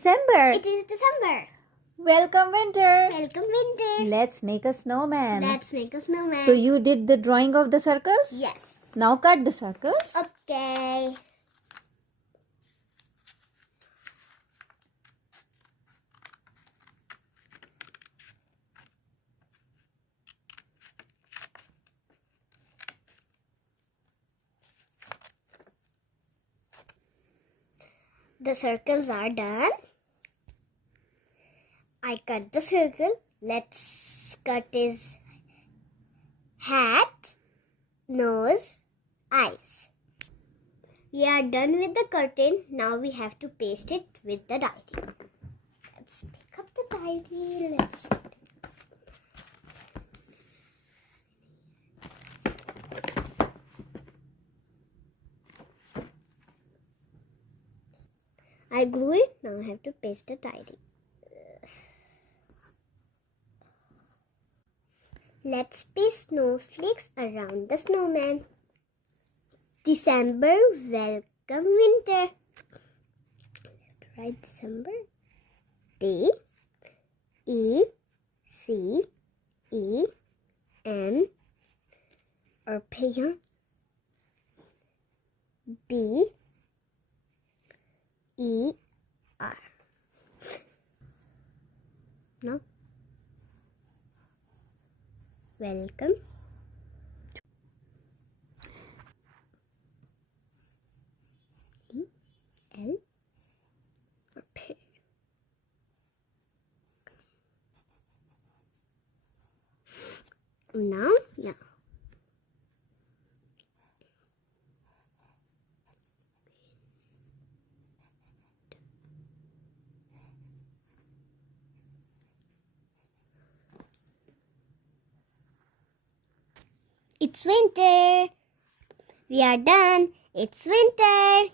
December. It is December. Welcome winter. Welcome winter. Let's make a snowman. Let's make a snowman. So you did the drawing of the circles? Yes. Now cut the circles. Okay. The circles are done. I cut the circle. Let's cut his hat, nose, eyes. We are done with the curtain. Now we have to paste it with the diary. Let's pick up the diary. I glue it. Now I have to paste the diary. Let's paste snowflakes around the snowman. December, welcome winter. Write December. D E C E M or pagan B E R. Now, welcome. E L or P. Now, yeah. It's winter. We are done. It's winter.